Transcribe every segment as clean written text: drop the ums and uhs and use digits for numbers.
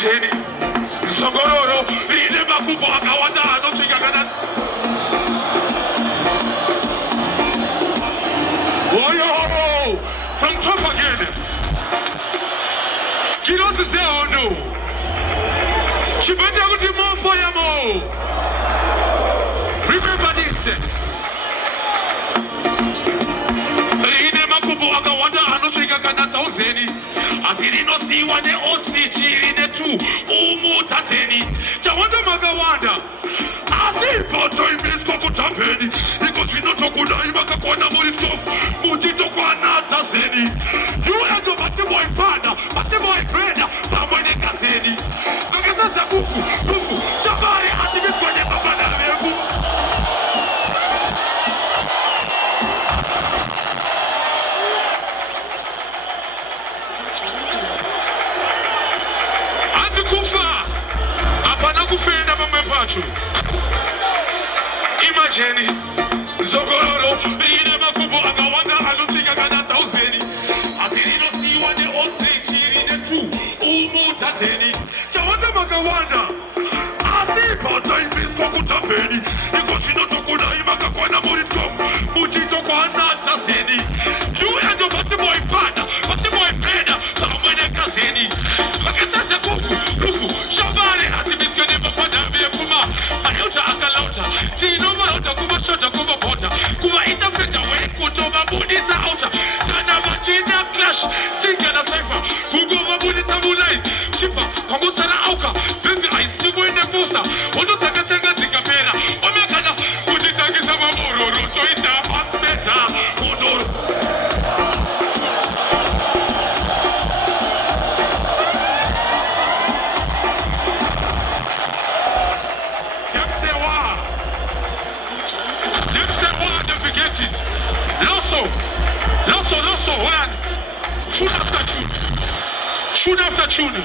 Imagine, Sogororo, Ride Makupo Akawata, no Chigaganan. Oh, from top again. She doesn't say, oh no. She better go to more fire more. Remember this. Ride Makupo Akawata, no Chigaganan, Tauseni. Asiri no si wane osi chiri ne tu umu tateni Chawanda magawanda Asi poto imesko kutapeni Iko chino tokuna imaka kwa na muritofu Mujito kwa nata seni Yu bate boy fada Bate boy preda Pamwene kaseni Nuke sasa kufu Shabari ati misko ne papana lebu Imagine, Zogororo, Ride Makubo, Agawanda, Alutika Gana Tauseni, Asirino Siwane Ose, Chiri the True, Umu Tateni, Chawanda Magawanda, Asi Poto Ibisko Kutapeni, Ikoshino Tokuna Imaka Kwana Murito, Mujito Kwana Taseni, you and your Boy Fada, Boy Pena, Samene Kaseni, Pakatasa Kufu, Shabari, Atibisko Nebapada, Kuma, Ayota Akalauta, Tino Malota, Kuma Shota, Kuma Pota, Kuma Interfeta, Way, Kutoma, Buddhisa Outa, Tana Machina Clash, Singana Cypher, Kugoma Buddhisa Mulai, Chipa, Kongosana Auka, Benzi, I see when the Fosa, Odo Takatanga Zikapera, Omekana, Pujitaki Samamoro, Toita, Pasmeta, Udor. Loso, one. Tune after tune.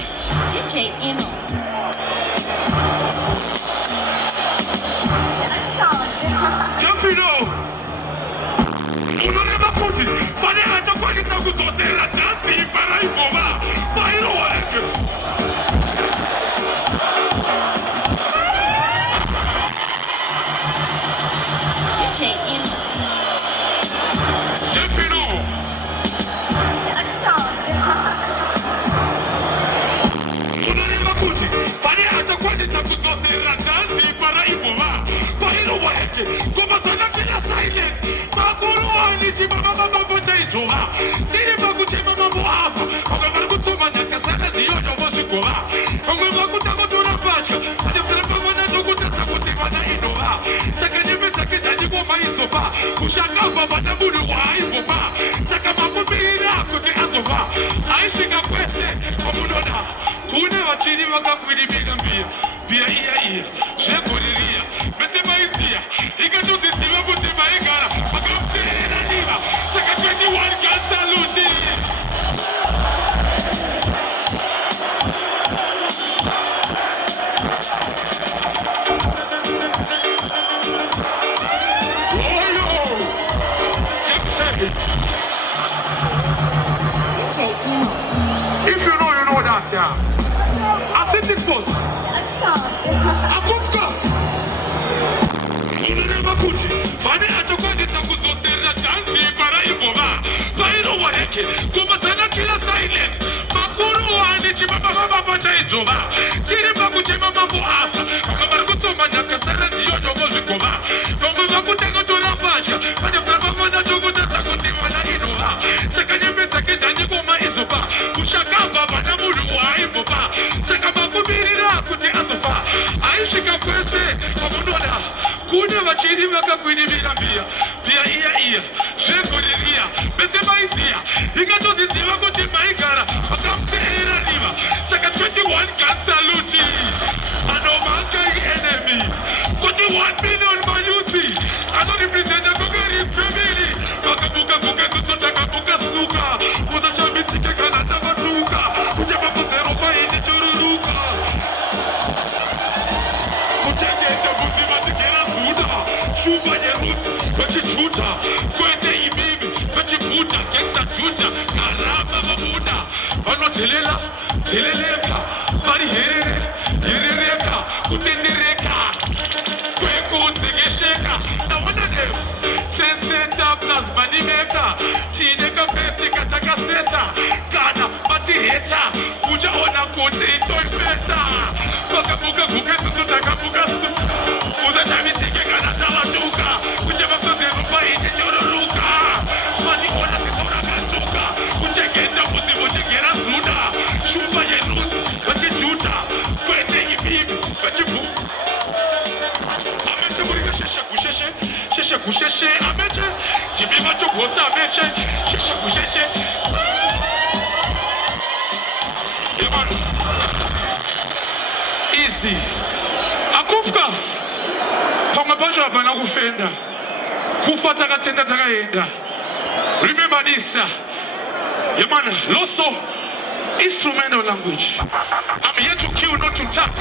DJ Emo. Jafino. Unorema kuti. Pane hata kwa nitakutotela dansi para iboma. Bailo wake. DJ Emo. Como sana kila silent Makuru wani chima mama pocha itoha Chini baku chima mambo hafu Oga maruku tsoma naka sana diyo jomo zikoha Oga maku tako tura pachka Ade frepa wana nuku tasa kutima na itoha Saka nime sake tani goma isopa Kushaka baba na buri wa isopa Saka maku bira kuti asofa Aisika kwese Komunona Kune wachini waka kwini biga mbia Bia iya Shekuriria Mese maizia Ika tuzi siwa kuti maigara Makamtira niva Saka 21 can salute DJ Emo. If you know that, yeah. I said this first. I cough. You never put it. But I took on this Akuzosera Tansi para Iboma. Paino Wareke, Kumasana Killa Silent. Makuru and Chimaba Jova. Tiribaku Chimambo Asa. Kamaruso Manaka Sana Diojo Mozikova. From the Bakutego to La Pacha. But the Fabana Jogo Sakuti Manahinoa. Second Sakitanigo Isopa. Kushaka Banamuru Ibopa. Sakamaku Birira Kuti Asofa. I think a question. Komoda. Kuna wachini waka kwini mirambia. Pia iya. Shekuriria. Mese maisia. Ika tozi siwa kuti maigara. Makamtera niva. Saka 21 can salute. Ano mankai enemy. Kuti 1 million mayusi. Ano represent the Kugari vachijuta kwete ibibi vachibuta kesajuta karamba vabuda vanotelela teleleka vari herereka kutendereka kwekuzingisheka naona leo senseta plus manimeka tine kapesi katakaseta kana matiheta uchaona kuti itoipeta vakabuka gukesusu takabukasu uzachamisike kana tawatuka kucheva kuzerupaite choruruka mationa sisorakasuka kuchengeta muzimu chigera zuda shumba yenusi vachijuta kwete ibibi vachibu amese murika sheshe kusheshe ameche chibima chogosa ameche sheshe kusheshe easy akufka pamwe pacho hapana kufenda kufa takatenda takaenda remember this yamana loso instrumental language. I'm here to kill, not to tap.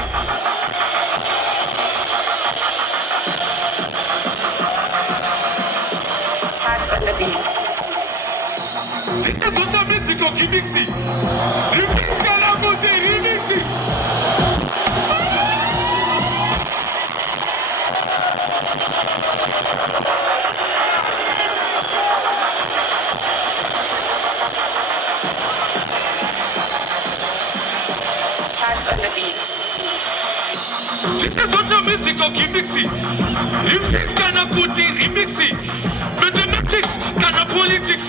Tags on the beat. This is what music of remixing. Remixing la beauté, remixing. Tags on the beat. This is what music of remixing. Remix kana kuti remixing. Mathematics kana politics.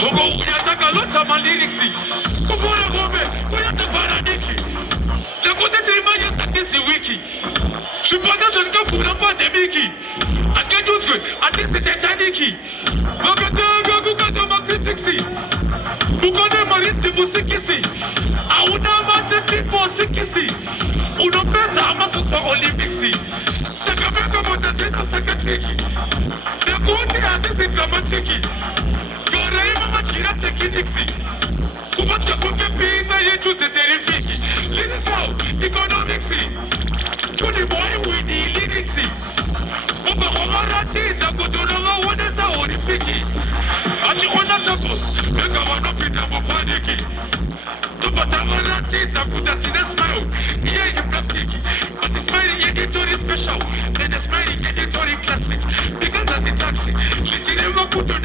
Togo unataka lota ma lyrics. Kufuna ngombe, unataka niki. Lekuti trimaje satisi wiki. Sipata tunikafuna pandemiki. Atketuzwe, atisi tetaniki. Wakatanga kukata makritics. Ukone mariti musikisi. Auna mateti posikisi. Unopeza amasusa Olympics. Takapeka motatena sakatiki. Nekuti atisi dramatiki. Goraima machira tekiniksi. Kubatka kuke pizza yetu zeterifiki. Lyrical economics. Kuni boy with the lyrics. Opa homarati za kutunawa waneza horifiki. Achi ona tapos. Mega wanopita mopandiki. Tupatamarati za kutatina smile. Iye yi plastiki. But the smiling editor is special. And the smiling editor is classic. Because of the taxi. Little kuto